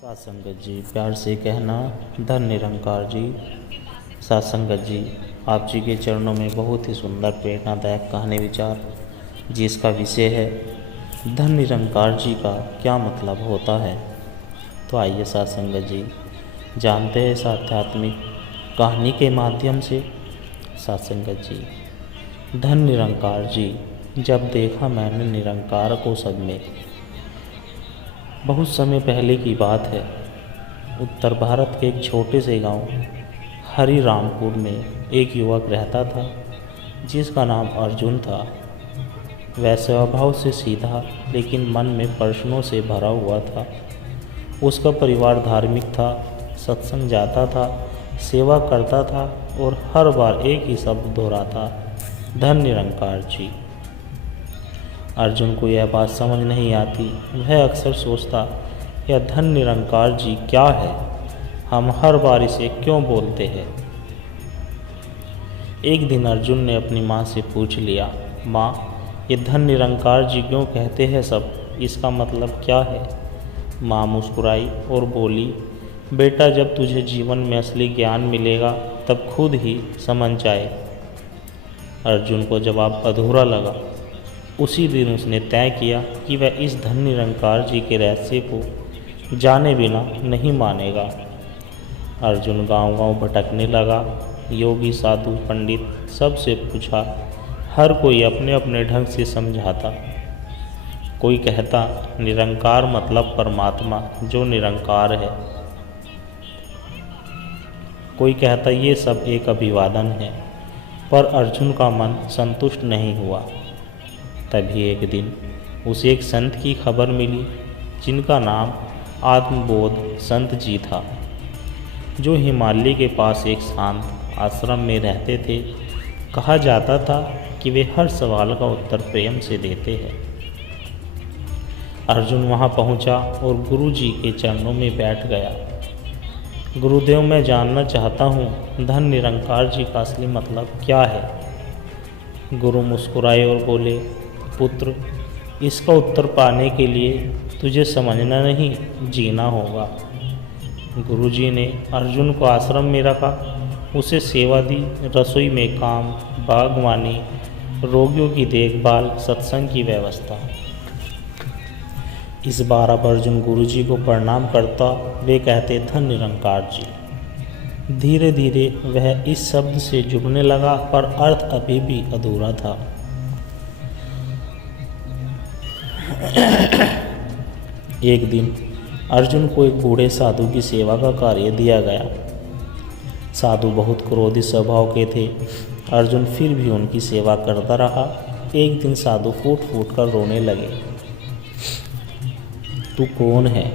साथ संगत जी, प्यार से कहना धन निरंकार जी। साथ संगत जी, आप जी के चरणों में बहुत ही सुंदर प्रेरणादायक कहानी विचार जिसका विषय है धन निरंकार जी का क्या मतलब होता है। तो आइए साथ संगत जी जानते हैं इस आध्यात्मिक कहानी के माध्यम से। साथ संगत जी, धन निरंकार जी, जब देखा मैंने निरंकार को सब में। बहुत समय पहले की बात है। उत्तर भारत के एक छोटे से गांव हरिरामपुर में एक युवक रहता था जिसका नाम अर्जुन था। वह स्वभाव से सीधा लेकिन मन में प्रश्नों से भरा हुआ था। उसका परिवार धार्मिक था, सत्संग जाता था, सेवा करता था और हर बार एक ही शब्द दोहराता, धन निरंकार जी। अर्जुन को यह बात समझ नहीं आती। वह अक्सर सोचता, यह धन निरंकार जी क्या है, हम हर बार इसे क्यों बोलते हैं। एक दिन अर्जुन ने अपनी माँ से पूछ लिया, माँ, ये धन निरंकार जी क्यों कहते हैं सब, इसका मतलब क्या है। माँ मुस्कुराई और बोली, बेटा, जब तुझे जीवन में असली ज्ञान मिलेगा तब खुद ही समझ जाए। अर्जुन को जवाब अधूरा लगा। उसी दिन उसने तय किया कि वह इस धन निरंकार जी के रहस्य को जाने बिना नहीं मानेगा। अर्जुन गांव-गांव भटकने लगा। योगी, साधु, पंडित सबसे पूछा। हर कोई अपने अपने ढंग से समझाता। कोई कहता निरंकार मतलब परमात्मा जो निरंकार है। कोई कहता ये सब एक अभिवादन है। पर अर्जुन का मन संतुष्ट नहीं हुआ। तभी एक दिन उसे एक संत की खबर मिली जिनका नाम आत्मबोध संत जी था, जो हिमालय के पास एक शांत आश्रम में रहते थे। कहा जाता था कि वे हर सवाल का उत्तर प्रेम से देते हैं। अर्जुन वहां पहुंचा और गुरु जी के चरणों में बैठ गया। गुरुदेव, मैं जानना चाहता हूँ धन निरंकार जी का असली मतलब क्या है। गुरु मुस्कुराए और बोले, पुत्र, इसका उत्तर पाने के लिए तुझे समझना नहीं, जीना होगा। गुरुजी ने अर्जुन को आश्रम में रखा, उसे सेवा दी, रसोई में काम, बागवानी, रोगियों की देखभाल, सत्संग की व्यवस्था। इस बार अब अर्जुन गुरुजी को प्रणाम करता। वे कहते, धन निरंकार जी। धीरे धीरे वह इस शब्द से जुड़ने लगा, पर अर्थ अभी भी अधूरा था। एक दिन अर्जुन को एक बूढ़े साधु की सेवा का कार्य दिया गया। साधु बहुत क्रोधी स्वभाव के थे। अर्जुन फिर भी उनकी सेवा करता रहा। एक दिन साधु फूट फूट कर रोने लगे। तू कौन है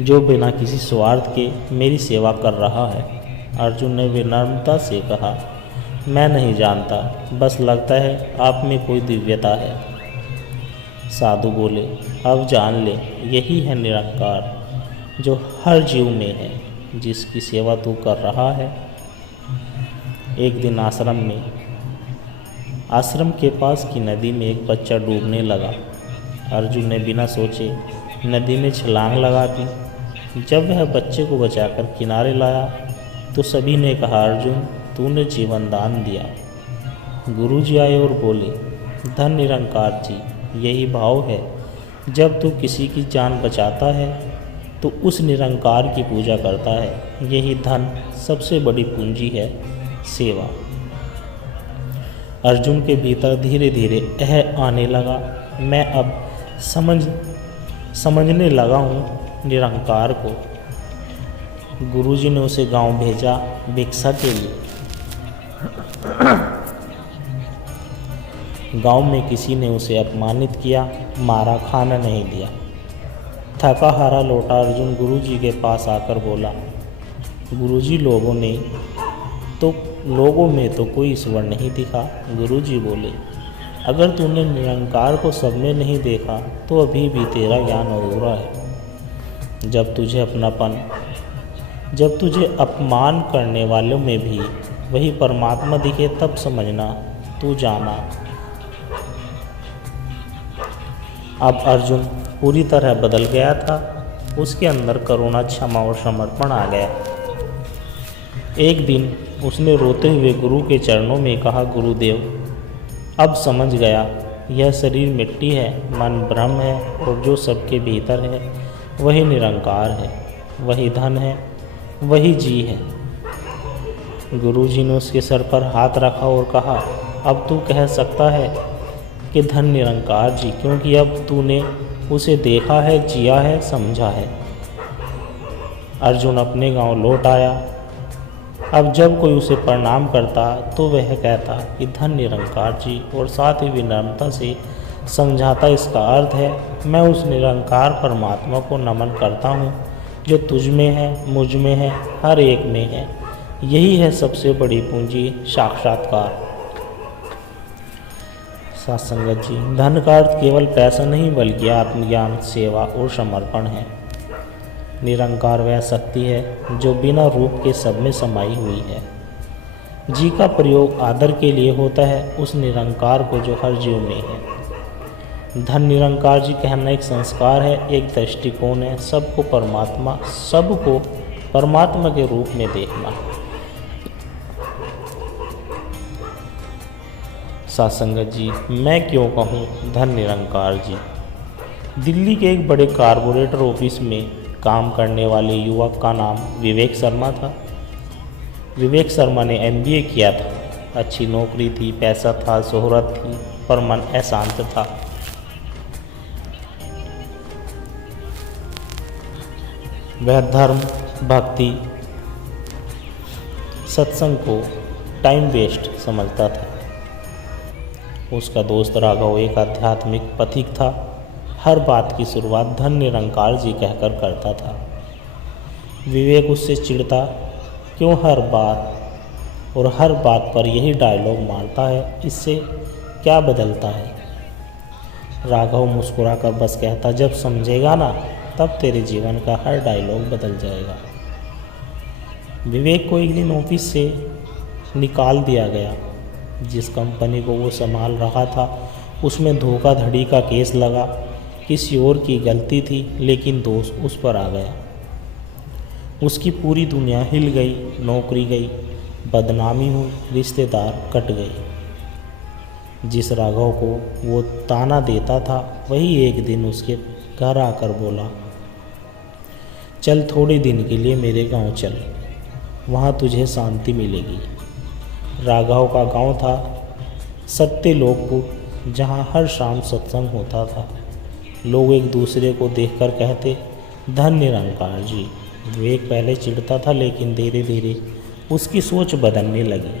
जो बिना किसी स्वार्थ के मेरी सेवा कर रहा है। अर्जुन ने विनम्रता से कहा, मैं नहीं जानता, बस लगता है आप में कोई दिव्यता है। साधु बोले, अब जान ले, यही है निरंकार जो हर जीव में है, जिसकी सेवा तू कर रहा है। एक दिन आश्रम के पास की नदी में एक बच्चा डूबने लगा। अर्जुन ने बिना सोचे नदी में छलांग लगा दी। जब वह बच्चे को बचाकर किनारे लाया तो सभी ने कहा, अर्जुन, तूने जीवन दान दिया। गुरुजी आए और बोले, धन निरंकार जी, यही भाव है। जब तू किसी की जान बचाता है तो उस निरंकार की पूजा करता है। यही धन सबसे बड़ी पूंजी है, सेवा। अर्जुन के भीतर धीरे धीरे यह आने लगा, मैं अब समझने लगा हूँ निरंकार को। गुरुजी ने उसे गांव भेजा भिक्षा के लिए। गांव में किसी ने उसे अपमानित किया, मारा, खाना नहीं दिया। थका हारा लौटा अर्जुन गुरुजी के पास आकर बोला, गुरुजी, लोगों में तो कोई ईश्वर नहीं दिखा। गुरुजी बोले, अगर तूने निरंकार को सब में नहीं देखा तो अभी भी तेरा ज्ञान अधूरा है। जब तुझे अपमान करने वालों में भी वही परमात्मा दिखे तब समझना, तू जाना। अब अर्जुन पूरी तरह बदल गया था। उसके अंदर करुणा, क्षमा और समर्पण आ गया। एक दिन उसने रोते हुए गुरु के चरणों में कहा, गुरुदेव, अब समझ गया, यह शरीर मिट्टी है, मन ब्रह्म है और जो सबके भीतर है वही निरंकार है, वही धन है, वही जी है। गुरुजी ने उसके सर पर हाथ रखा और कहा, अब तू कह सकता है कि धन निरंकार जी, क्योंकि अब तूने उसे देखा है, जिया है, समझा है। अर्जुन अपने गांव लौट आया। अब जब कोई उसे प्रणाम करता तो वह कहता कि धन निरंकार जी, और साथ ही विनम्रता से समझाता, इसका अर्थ है मैं उस निरंकार परमात्मा को नमन करता हूँ जो तुझ में है, मुझ में है, हर एक में है। यही है सबसे बड़ी पूंजी, साक्षात्कार। सत्संगत जी, धन का अर्थ केवल पैसा नहीं बल्कि आत्मज्ञान, सेवा और समर्पण है। निरंकार वह शक्ति है जो बिना रूप के सब में समाई हुई है। जी का प्रयोग आदर के लिए होता है उस निरंकार को जो हर जीव में है। धन निरंकार जी कहना एक संस्कार है, एक दृष्टिकोण है, सबको परमात्मा के रूप में देखना। सत्संगत जी, मैं क्यों कहूँ धन निरंकार जी। दिल्ली के एक बड़े कारपोरेटर ऑफिस में काम करने वाले युवक का नाम विवेक शर्मा था। विवेक शर्मा ने MBA किया था। अच्छी नौकरी थी, पैसा था, शोहरत थी, पर मन अशांत था। वह धर्म, भक्ति, सत्संग को टाइम वेस्ट समझता था। उसका दोस्त राघव एक आध्यात्मिक पथिक था। हर बात की शुरुआत धन निरंकार जी कहकर करता था। विवेक उससे चिढ़ता, क्यों हर बात पर यही डायलॉग मारता है, इससे क्या बदलता है। राघव मुस्कुराकर बस कहता, जब समझेगा ना तब तेरे जीवन का हर डायलॉग बदल जाएगा। विवेक को एक दिन ऑफिस से निकाल दिया गया। जिस कंपनी को वो संभाल रहा था उसमें धोखाधड़ी का केस लगा। किसी और की गलती थी लेकिन दोष उस पर आ गया। उसकी पूरी दुनिया हिल गई, नौकरी गई, बदनामी हुई, रिश्तेदार कट गए। जिस राघव को वो ताना देता था वही एक दिन उसके घर आकर बोला, चल थोड़े दिन के लिए मेरे गांव चल, वहाँ तुझे शांति मिलेगी। राघव का गांव था सत्यलोकपुर, जहाँ हर शाम सत्संग होता था। लोग एक दूसरे को देखकर कहते, धन निरंकार जी। विवेक पहले चिढ़ता था लेकिन धीरे धीरे उसकी सोच बदलने लगी।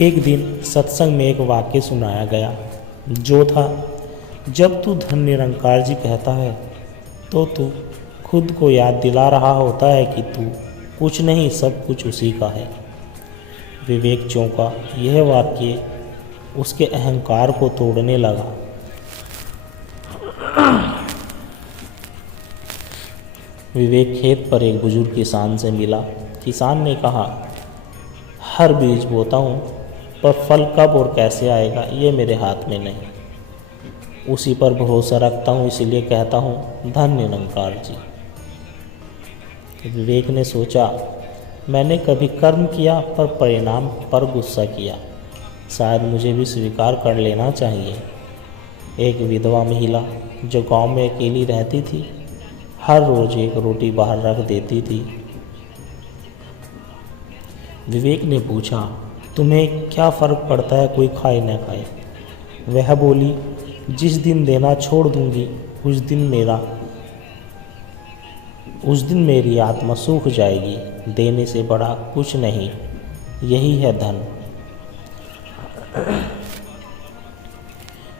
एक दिन सत्संग में एक वाक्य सुनाया गया जो था, जब तू धन निरंकार जी कहता है तो तू खुद को याद दिला रहा होता है कि तू कुछ नहीं, सब कुछ उसी का है। विवेक चौंका। यह वाक्य उसके अहंकार को तोड़ने लगा। विवेक खेत पर एक बुजुर्ग किसान से मिला। किसान ने कहा, हर बीज बोता हूँ पर फल कब और कैसे आएगा ये मेरे हाथ में नहीं। उसी पर भरोसा रखता हूँ, इसलिए कहता हूँ धन निरंकार जी। विवेक ने सोचा, मैंने कभी कर्म किया पर परिणाम पर गुस्सा किया, शायद मुझे भी स्वीकार कर लेना चाहिए। एक विधवा महिला जो गांव में अकेली रहती थी, हर रोज एक रोटी बाहर रख देती थी। विवेक ने पूछा, तुम्हें क्या फ़र्क पड़ता है कोई खाए न खाए। वह बोली, जिस दिन देना छोड़ दूंगी उस दिन मेरी आत्मा सूख जाएगी। देने से बड़ा कुछ नहीं, यही है धन।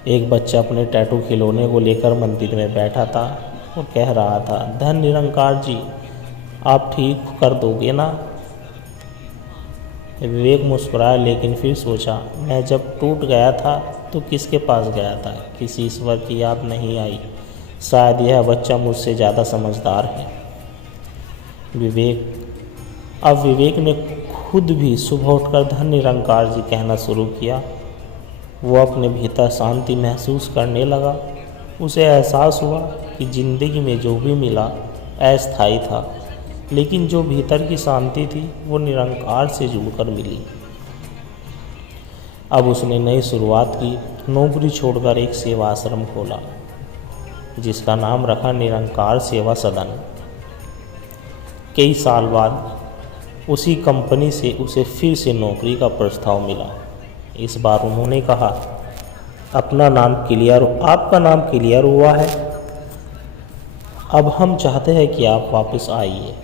एक बच्चा अपने टैटू खिलौने को लेकर मंदिर में बैठा था और कह रहा था, धन निरंकार जी, आप ठीक कर दोगे ना। विवेक मुस्कुराया लेकिन फिर सोचा, मैं जब टूट गया था तो किसके पास गया था, किसी ईश्वर की याद नहीं आई। शायद यह बच्चा मुझसे ज़्यादा समझदार है। अब विवेक ने खुद भी सुबह उठकर धन निरंकार जी कहना शुरू किया। वो अपने भीतर शांति महसूस करने लगा। उसे एहसास हुआ कि जिंदगी में जो भी मिला अस्थायी था, लेकिन जो भीतर की शांति थी वो निरंकार से जुड़कर मिली। अब उसने नई शुरुआत की, नौकरी छोड़कर एक सेवा आश्रम खोला जिसका नाम रखा निरंकार सेवा सदन। कई साल बाद उसी कंपनी से उसे फिर से नौकरी का प्रस्ताव मिला। इस बार उन्होंने कहा, आपका नाम क्लियर हुआ है, अब हम चाहते हैं कि आप वापस आइए।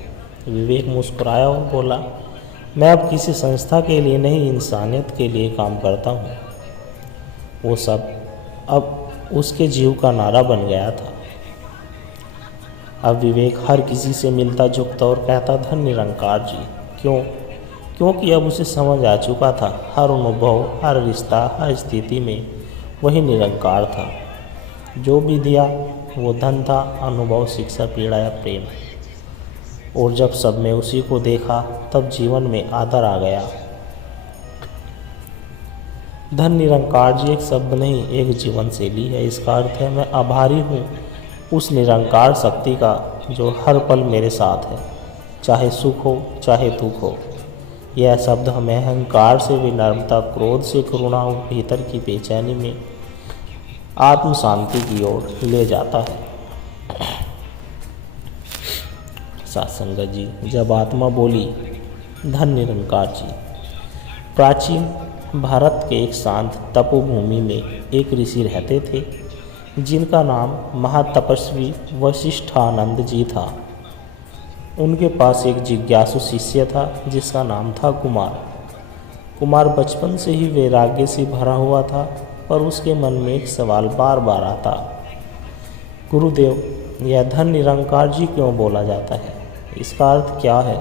विवेक मुस्कुराया और बोला, मैं अब किसी संस्था के लिए नहीं, इंसानियत के लिए काम करता हूँ। वो सब अब उसके जीव का नारा बन गया था। अब विवेक हर किसी से मिलता जुलता और कहता था, निरंकार जी। क्योंकि अब उसे समझ आ चुका था, हर अनुभव, हर रिश्ता, हर स्थिति में वही निरंकार था। जो भी दिया वो धन था, अनुभव, शिक्षा, पीड़ा या प्रेम। और जब सब में उसी को देखा तब जीवन में आदर आ गया। धन निरंकार जी एक शब्द नहीं, एक जीवन शैली है। इसका अर्थ है, मैं आभारी हूँ उस निरंकार शक्ति का जो हर पल मेरे साथ है, चाहे सुख हो चाहे दुख हो। यह शब्द हमें अहंकार से विनम्रता, क्रोध से करुणा और भीतर की बेचैनी में आत्म शांति की ओर ले जाता है। सत्संगत जी, जब आत्मा बोली, धन निरंकार जी। प्राचीन भारत के एक शांत तपोभूमि में एक ऋषि रहते थे जिनका नाम महातपस्वी वशिष्ठानंद जी था। उनके पास एक जिज्ञासु शिष्य था जिसका नाम था कुमार। कुमार बचपन से ही वैराग्य से भरा हुआ था, पर उसके मन में एक सवाल बार बार आता, गुरुदेव, यह धन निरंकार जी क्यों बोला जाता है? इसका अर्थ क्या है?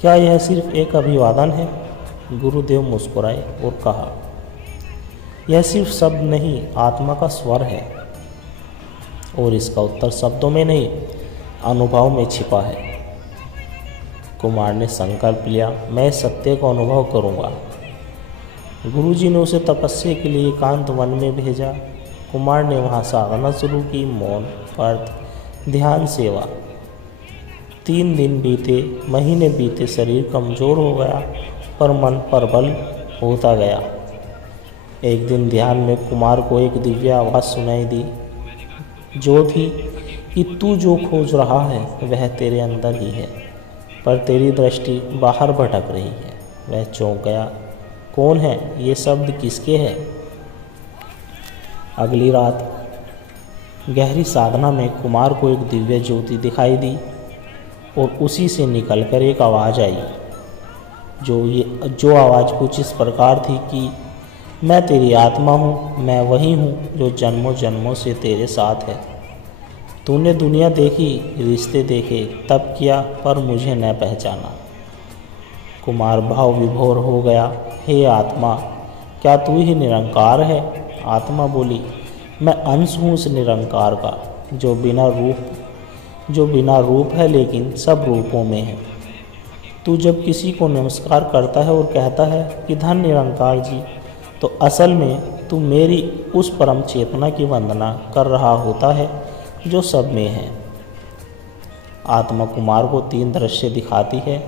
क्या यह सिर्फ एक अभिवादन है? गुरुदेव मुस्कुराए और कहा, यह सिर्फ शब्द नहीं, आत्मा का स्वर है। और इसका उत्तर शब्दों में नहीं, अनुभव में छिपा है। कुमार ने संकल्प लिया, मैं सत्य को अनुभव करूंगा। गुरुजी ने उसे तपस्या के लिए एकांत वन में भेजा। कुमार ने वहाँ साधना शुरू की, मौन, अर्थ, ध्यान, सेवा। 3 दिन बीते, महीने बीते, शरीर कमज़ोर हो गया पर मन प्रबल होता गया। एक दिन ध्यान में कुमार को एक दिव्य आवाज़ सुनाई दी, जो थी कि तू जो खोज रहा है वह तेरे अंदर ही है, पर तेरी दृष्टि बाहर भटक रही है। वह चौंक गया, कौन है? ये शब्द किसके हैं? अगली रात गहरी साधना में कुमार को एक दिव्य ज्योति दिखाई दी और उसी से निकलकर एक आवाज़ आई, जो आवाज़ कुछ इस प्रकार थी कि मैं तेरी आत्मा हूँ, मैं वही हूँ जो जन्मों जन्मों से तेरे साथ है। तूने दुनिया देखी, रिश्ते देखे, तब किया, पर मुझे न पहचाना। कुमार भाव विभोर हो गया, हे आत्मा, क्या तू ही निरंकार है? आत्मा बोली, मैं अंश हूँ उस निरंकार का जो बिना रूप है लेकिन सब रूपों में है। तू जब किसी को नमस्कार करता है और कहता है कि धन निरंकार जी, तो असल में तू मेरी उस परम चेतना की वंदना कर रहा होता है जो सब में है। आत्मा कुमार को 3 दृश्य दिखाती है।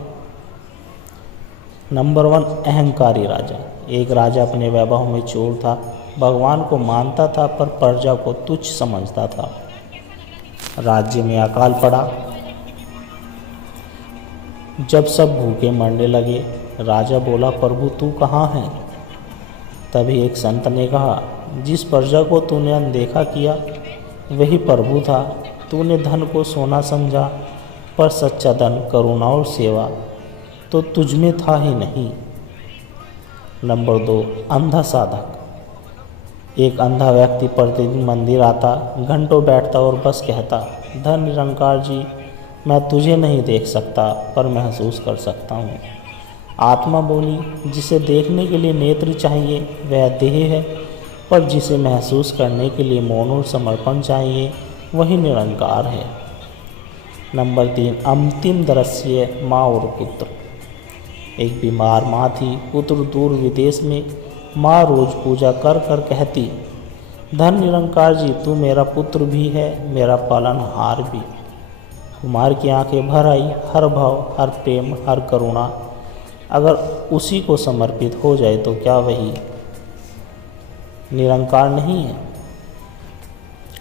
नंबर 1, अहंकारी राजा। एक राजा अपने वैभव में चोर था, भगवान को मानता था पर प्रजा को तुच्छ समझता था। राज्य में अकाल पड़ा, जब सब भूखे मरने लगे। राजा बोला, प्रभु तू कहाँ है? तभी एक संत ने कहा, जिस प्रजा को तूने अनदेखा किया वही प्रभु था। तूने धन को सोना समझा, पर सच्चा धन करुणा और सेवा तो तुझ में था ही नहीं। नंबर 2, अंधा साधक। एक अंधा व्यक्ति प्रतिदिन मंदिर आता, घंटों बैठता और बस कहता, धन निरंकार जी, मैं तुझे नहीं देख सकता पर महसूस कर सकता हूँ। आत्मा बोली, जिसे देखने के लिए नेत्र चाहिए वह देह है, पर जिसे महसूस करने के लिए मौन और समर्पण चाहिए वही निरंकार है। नंबर 3, अंतिम दृश्य, माँ और पुत्र। एक बीमार माँ थी, पुत्र दूर विदेश में। माँ रोज पूजा कर कर कहती, धन निरंकार जी, तू मेरा पुत्र भी है, मेरा पालनहार भी। कुमार की आंखें भर आई। हर भाव, हर प्रेम, हर करुणा अगर उसी को समर्पित हो जाए तो क्या वही निरंकार नहीं है?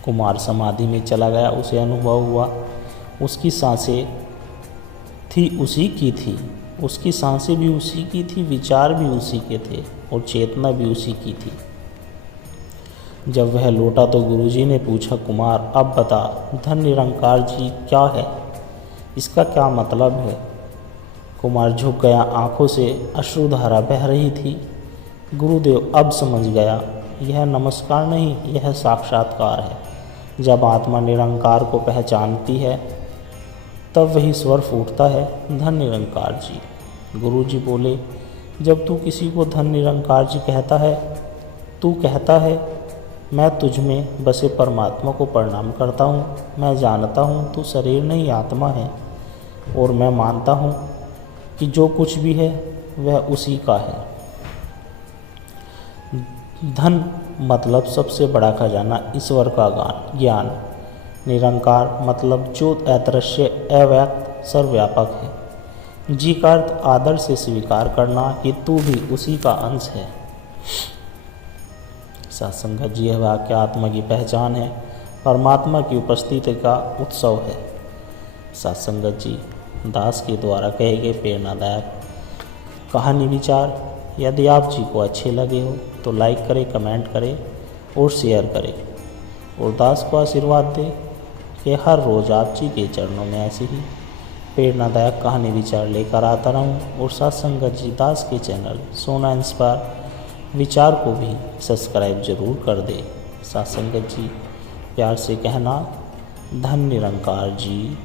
कुमार समाधि में चला गया। उसे अनुभव हुआ उसकी सांसें थी उसी की थी, उसकी सांसें भी उसी की थी, विचार भी उसी के थे और चेतना भी उसी की थी। जब वह लौटा तो गुरुजी ने पूछा, कुमार अब बता, धन निरंकार जी क्या है, इसका क्या मतलब है? कुमार झुक गया। आंखों से अश्रुधारा बह रही थी। गुरुदेव अब समझ गया, यह नमस्कार नहीं, यह साक्षात्कार है। जब आत्मा निरंकार को पहचानती है तब वही स्वर फूटता है, धन निरंकार जी। गुरुजी बोले, जब तू किसी को धन निरंकार जी कहता है, तू कहता है मैं तुझ में बसे परमात्मा को प्रणाम करता हूँ। मैं जानता हूँ तू शरीर नहीं आत्मा है और मैं मानता हूँ कि जो कुछ भी है वह उसी का है। धन मतलब सबसे बड़ा खजाना, ईश्वर का ज्ञान। निरंकार मतलब जो अदृश्य, अव्यक्त, सर्वव्यापक है। जी का अर्थ आदर से स्वीकार करना कि तू भी उसी का अंश है। सत्संगत जी, यह वाक्य आत्मा की पहचान है, परमात्मा की उपस्थिति का उत्सव है। सत्संगत जी, दास के द्वारा कहे गए प्रेरणादायक कहानी विचार यदि आप जी को अच्छे लगे हो तो लाइक करें, कमेंट करें और शेयर करें और दास को आशीर्वाद दें कि हर रोज़ आप जी के चरणों में ऐसी ही प्रेरणादायक कहानी विचार लेकर आता रहूं। और सत्संगत जी दास के चैनल सोना इंस्पायर विचार को भी सब्सक्राइब जरूर कर दे। सत्संगत जी, प्यार से कहना, धन निरंकार जी।